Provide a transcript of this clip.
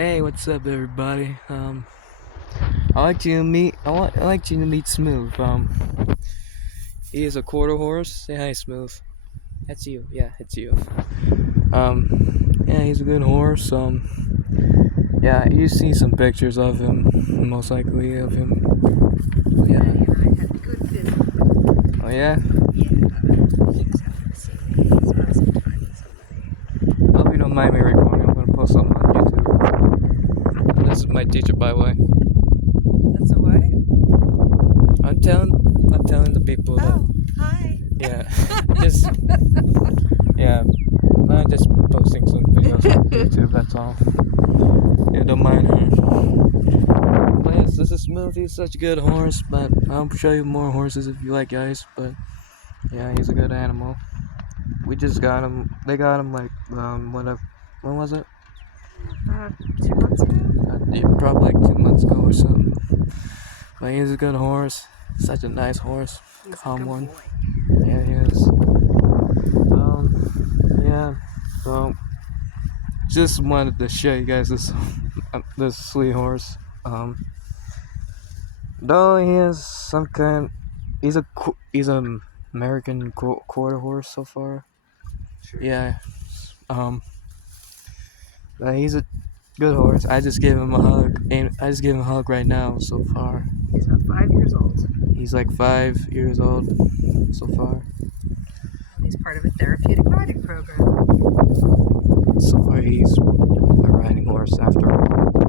Hey, what's up, everybody? I like you to meet Smooth. He is a quarter horse. Say hi, Smooth. That's you. Yeah, it's you. Yeah, he's a good horse. Yeah, you see some pictures of him, most likely of him. Oh, Yeah, yeah. and I had a good visit. Oh, yeah. Yeah, she just happened to see me and spend some time with somebody. I hope you don't mind me recording. I'm gonna post something on YouTube. This is my teacher, by the way. That's a what? I'm telling the people that. Oh, hi. Yeah, just yeah. I'm just posting some videos on YouTube. That's all. Yeah, don't mind her. But yes, this is Smooth. He's such a good horse. But I'll show you more horses if you like, guys. But yeah, he's a good animal. We just got him. They got him like when was it? 2 months ago? Yeah, probably like 2 months ago or something. But he's a good horse. Such a nice horse. He's a Calm good one. boy. Yeah, he is. Yeah. So just wanted to show you guys this sweet horse. Though he has some kind, he's an American quarter horse so far. Sure. Yeah. Um, but he's a good horse. I just gave him a hug, and I just gave him a hug right now so far. He's about 5 years old. He's like 5 years old so far. He's part of a therapeutic riding program. So far, he's a riding horse after all.